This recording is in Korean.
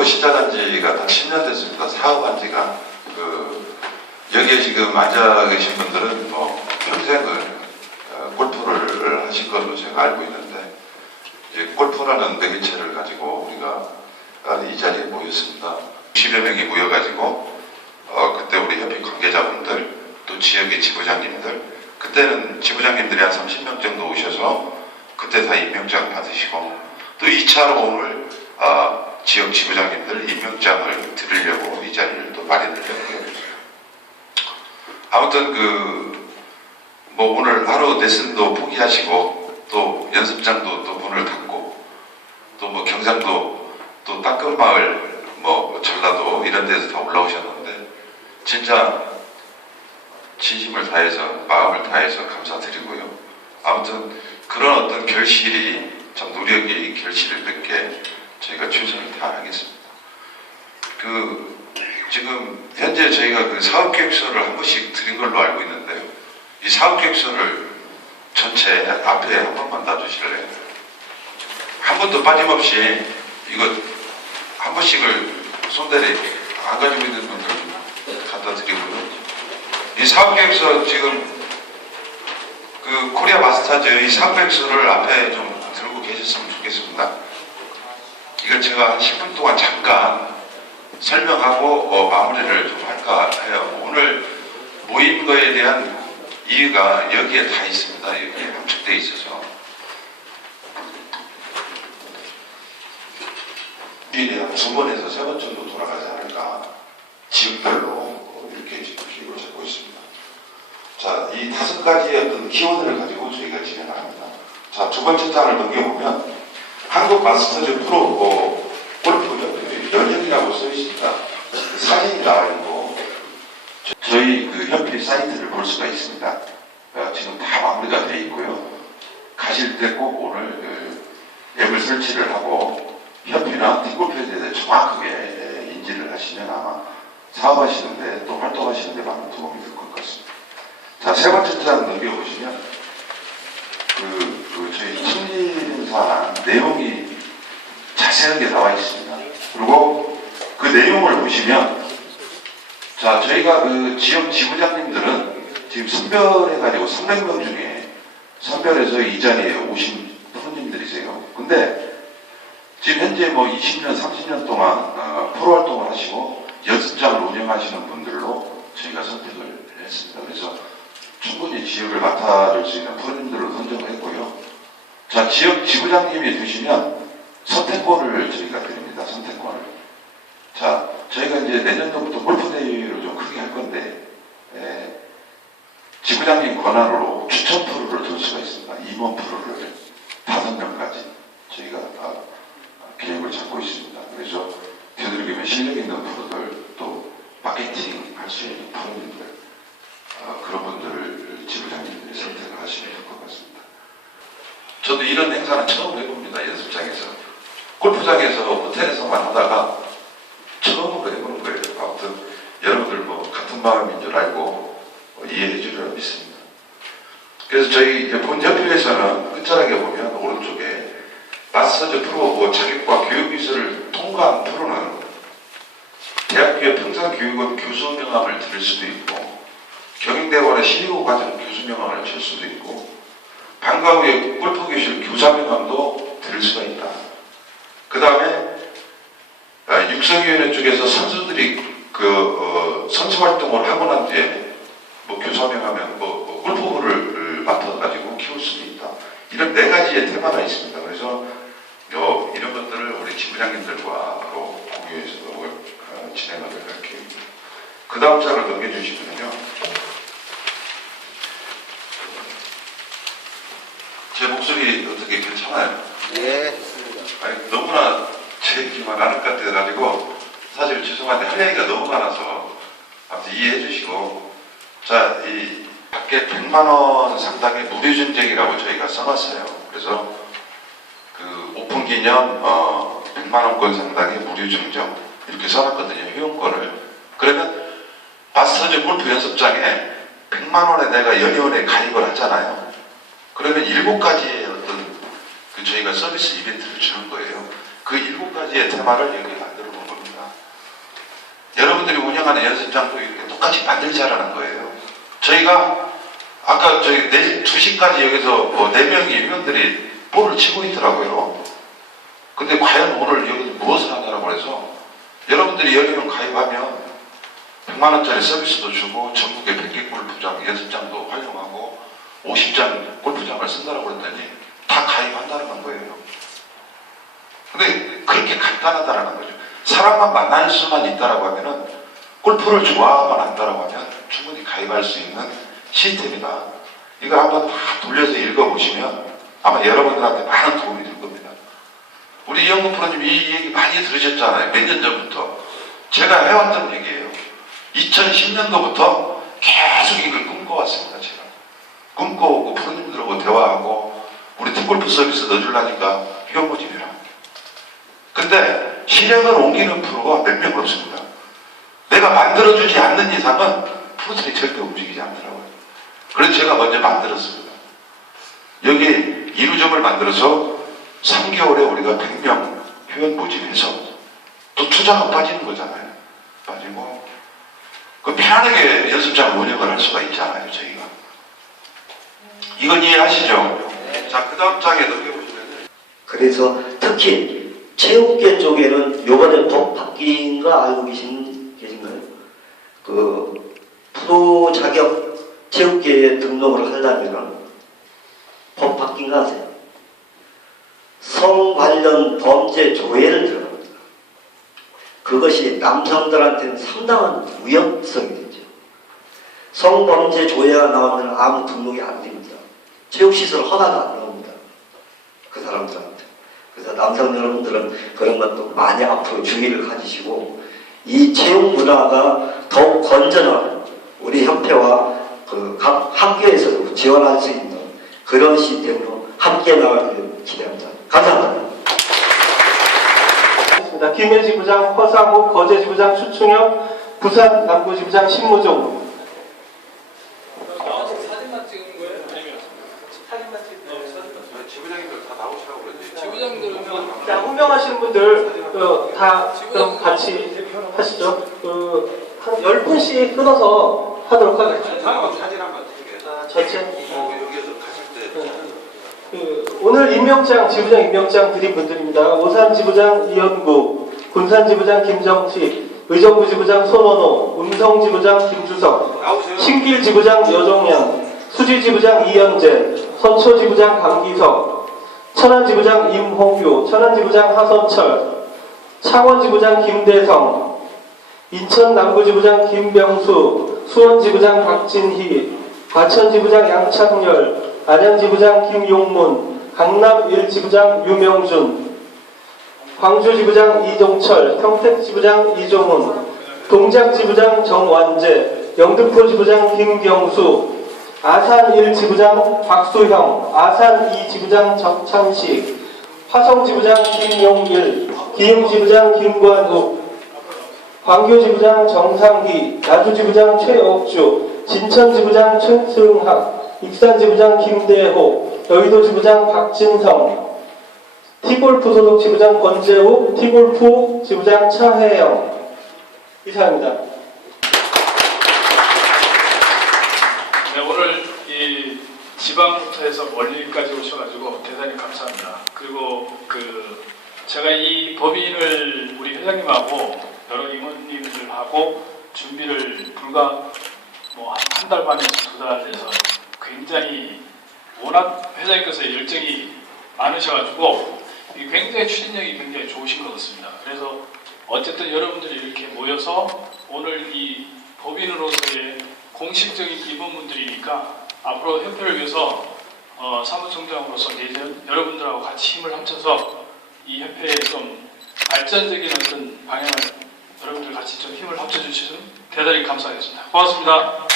골프 시작한 지가 딱 10년 됐습니다. 사업한 지가. 그, 여기에 지금 앉아 계신 분들은 뭐 평생을 어, 골프를 하신 걸로 제가 알고 있는데, 이제 골프라는 매개체를 가지고 우리가 아, 이 자리에 모였습니다. 10여 명이 모여가지고, 어, 그때 우리 협회 관계자분들, 또 지역의 지부장님들, 그때는 지부장님들이 한 30명 정도 오셔서 그때 다 임명장 받으시고, 또 2차로 오늘 아, 지역 지부장님들 임명장을 드리려고 이 자리를 또 마련을 했고요. 아무튼 그, 뭐 오늘 하루 레슨도 포기하시고, 또 연습장도 또 문을 닫고, 또 뭐 경상도, 또 땅끝마을, 뭐 전라도 이런 데서 다 올라오셨는데, 진짜 진심을 다해서, 마음을 다해서 감사드리고요. 아무튼 그런 어떤 결실이, 참 노력이 결실을 맺게 저희가 최선을 다하겠습니다. 그 지금 현재 저희가 그 사업계획서를 한 번씩 드린 걸로 알고 있는데요. 이 사업계획서를 전체 앞에 한 번만 놔주실래요? 한 번도 빠짐없이 이거 한 번씩을 손대리 안 가지고 있는 분들 좀 갖다 드리고요. 이 사업계획서 지금 그 코리아 마스타즈 이 사업계획서를 앞에 좀 들고 계셨으면 좋겠습니다. 이걸 제가 한 10분 동안 잠깐 설명하고 어, 마무리를 좀 할까 해요. 오늘 모인 거에 대한 이유가 여기에 다 있습니다. 여기에 함축되어 있어서. 일에 한두 번에서 세 번 정도 돌아가지 않을까. 지역별로 어, 이렇게 계획을 잡고 있습니다. 자, 이 다섯 가지의 어떤 키워드를 가지고 저희가 진행을 합니다. 자, 두 번째 장을 넘겨보면 한국 마스터즈 프로 어, 골프 연령이라고 써 있습니다. 그 사진이 나와 있고 저- 저희 그 협회 사이트를 볼 수가 있습니다. 어, 지금 다 마무리가 되어 있고요. 가실 때 꼭 오늘 그 앱을 설치를 하고 협회나 팀골프에 대해 정확하게 에, 인지를 하시면 아마 사업하시는데 또 활동하시는데 많은 도움이 될 것 같습니다. 자, 세 번째 장 넘겨보시면 그, 그 저희 승진사 내용이 자세하게 나와 있습니다. 그리고 그 내용을 보시면 자 저희가 그 지역 지부장님들은 지금 선별해가지고 300명 중에 선별해서 이 자리에 오신 프로님들이세요. 근데 지금 현재 뭐 20년, 30년 동안 어, 프로 활동을 하시고 연습장을 운영하시는 분들로 저희가 선택을 했습니다. 그래서 충분히 지역을 맡아줄 수 있는 프로님들을 선정을 했고요. 자, 지역 지부장님이 되시면 선택권을 저희가 드립니다. 선택권을. 자, 저희가 이제 내년도부터 골프 대회를 좀 크게 할 건데, 예, 지부장님 권한으로 추천 프로를 둘 수가 있습니다. 임원 프로를 다섯 명까지 저희가 아, 계획을 잡고 있습니다. 그래서 되도록이면 실력 있는 프로들 또 마케팅 할 수 있는 프로님들 아, 그런 분들을 지부장님들이 선택을 하시면 될 것 같습니다. 저도 이런 행사는 처음 해봅니다. 연습장에서. 골프장에서 호텔에서만 하다가 처음으로 해보는 거예요. 아무튼 여러분들 뭐 같은 마음인 줄 알고 뭐 이해해 주리라 믿습니다. 그래서 저희 이제 본협회에서는 끝자락에 보면 오른쪽에 마사지 프로 뭐 자격과 교육기술을 통과한 프로는 대학교의 평산교육원 교수 명함을 들을 수도 있고 경영대학원의 신입 과정 교수 명함을 줄 수도 있고 방과 후에 골프교실 교사 명함도 들을 수가 있다. 그 다음에 육성위원회 쪽에서 선수들이 그 어, 선수 활동을 하고 난 뒤에 뭐 교사 명함에 뭐, 뭐 골프부를 맡아가지고 키울 수도 있다. 이런 네 가지의 테마가 있습니다. 그래서 요, 이런 것들을 우리 지부장님들과로 공유해서 어, 진행을 할 계획입니다. 그 다음 장을 넘겨주시면요. 제 목소리 어떻게 괜찮아요? 예. 아니, 너무나 제 얘기만 하는 것 같아가지고 사실 죄송한데 할 얘기가 너무 많아서 아무튼 이해해 주시고 자, 이 밖에 100만 원 상당의 무료 증정이라고 저희가 써놨어요. 그래서 그 오픈 기념 어, 100만 원권 상당의 무료 증정 이렇게 써놨거든요. 회원권을. 그러면 마스터즈 골프 연습장에 100만 원에 내가 연회원에 가입을 하잖아요. 그러면 일곱 가지의 어떤 그 저희가 서비스 이벤트를 주는 거예요. 그 일곱 가지의 테마를 여기 만들어 본 겁니다. 여러분들이 운영하는 연습장도 이렇게 똑같이 만들자라는 거예요. 저희가 아까 저희 4, 2시까지 여기서 뭐 4명의 위원들이 볼을 치고 있더라고요. 근데 과연 오늘 여기서 무엇을 하냐라고 해서 여러분들이 여기는 가입하면 100만원짜리 서비스도 주고 전국에 100개 골프장, 연습장도 활용하고 50장 쓴다라고 그랬더니 다 가입한다는 거예요. 근데 그렇게 간단하다라는 거죠. 사람만 만날 수만 있다라고 하면은 골프를 좋아만 한다라고 하면 충분히 가입할 수 있는 시스템이다. 이걸 한번 다 돌려서 읽어보시면 아마 여러분들한테 많은 도움이 될 겁니다. 우리 이영근 프로님 이 얘기 많이 들으셨잖아요. 몇 년 전부터. 제가 해왔던 얘기예요. 2010년도부터 계속 이걸 꿈꿔왔습니다. 꿈꿔오고 프로님들하고 대화하고 우리 팀골프 서비스 넣어주려니까 비용 모집이라. 근데 실행을 옮기는 프로가 몇명 없습니다. 내가 만들어주지 않는 이상은 프로들이 절대 움직이지 않더라고요. 그래서 제가 먼저 만들었습니다. 여기 이루점을 만들어서 3개월에 우리가 100명 회원 모집해서 또 투자가 빠지는 거잖아요. 빠지고 그 편하게 연습장 운영을 할 수가 있잖아요. 저희가. 이건 이해하시죠? 자, 그 다음 장에 넘겨보시면 그래서 특히 체육계 쪽에는 요번에 법 바뀐 거 알고 계신, 계신가요? 그 프로 자격 체육계에 등록을 하려면 법 바뀐 거 아세요? 성 관련 범죄 조회를 들어갑니다. 그것이 남성들한테는 상당한 위험성이 되죠. 성범죄 조회가 나오면 아무 등록이 안 됩니다. 체육시설 허가가 안 나옵니다. 그 사람들한테. 그래서 남성 여러분들은 그런 것도 많이 앞으로 주의를 가지시고 이 체육 문화가 더욱 건전한 우리 협회와 그 각 학교에서도 지원할 수 있는 그런 시스템으로 함께 나가기를 기대합니다. 감사합니다. 김해지 부장, 허상욱, 거제지 부장, 추충혁, 부산 남구지 부장, 신무종. 나와서 사진만 찍은 거예요? 아니면 사진만 찍는 지부장님들 다 나오시라고 그랬는데 호명하시는 분들 그, 다 그럼 같이 하시죠. 그, 한 10분씩 끊어서 하도록 하겠습니다. 사진 한번 찍게. 아, 전체. 여기에서 가실 때 그, 오늘 임명장, 지부장 임명장 드린 분들입니다. 오산 지부장 이현구, 군산 지부장 김정식, 의정부 지부장 손원호, 음성 지부장 김주석. 신길 지부장 여종양, 수지 지부장 이현재, 선초 지부장 강기석, 천안 지부장 임홍규, 천안 지부장 하선철, 창원 지부장 김대성, 인천 남구 지부장 김병수, 수원 지부장 박진희, 과천 지부장 양창열, 안양 지부장 김용문, 강남 1 지부장 유명준, 광주 지부장 이동철, 평택 지부장 이종훈, 동작 지부장 정완재, 영등포 지부장 김경수, 아산 1 지부장 박수형, 아산 2 지부장 정창식, 화성 지부장 김용일, 기흥 지부장 김관욱, 광교 지부장 정상기, 나주 지부장 최옥주, 진천 지부장 최승학, 익산 지부장 김대호, 여의도 지부장 박진성, 티골프 소속 지부장 권재우, 티골프 지부장 차혜영. 이상입니다. 네, 오늘 이 지방부터 해서 멀리까지 오셔가지고 대단히 감사합니다. 그리고 그 제가 이 법인을 우리 회장님하고 여러 임원님들하고 준비를 불과 뭐 한 달 반에서 두 달 돼서 굉장히 워낙 회장님께서 열정이 많으셔가지고 이 굉장히 추진력이 굉장히 좋으신 것 같습니다. 그래서 어쨌든 여러분들이 이렇게 모여서 오늘 이 법인으로서의 공식적인 입원문들이니까 앞으로 협회를 위해서 어, 사무총장으로서 내년 여러분들하고 같이 힘을 합쳐서 이 협회에 좀 발전적인 어떤 방향을 여러분들 같이 좀 힘을 합쳐주시면 대단히 감사하겠습니다. 고맙습니다.